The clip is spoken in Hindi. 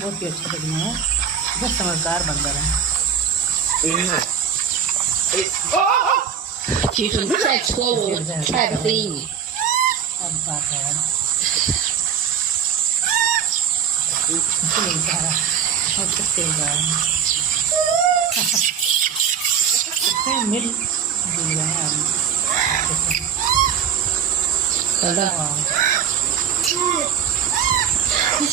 बहुत ही अच्छा लगना है, बहुत समझदार बंदर है। You can catch swallow trampoline. अब बात है यार, नहीं जा रहा और सब खेल रहा है। इसमें मिल जुल गए हैं अभी। Ini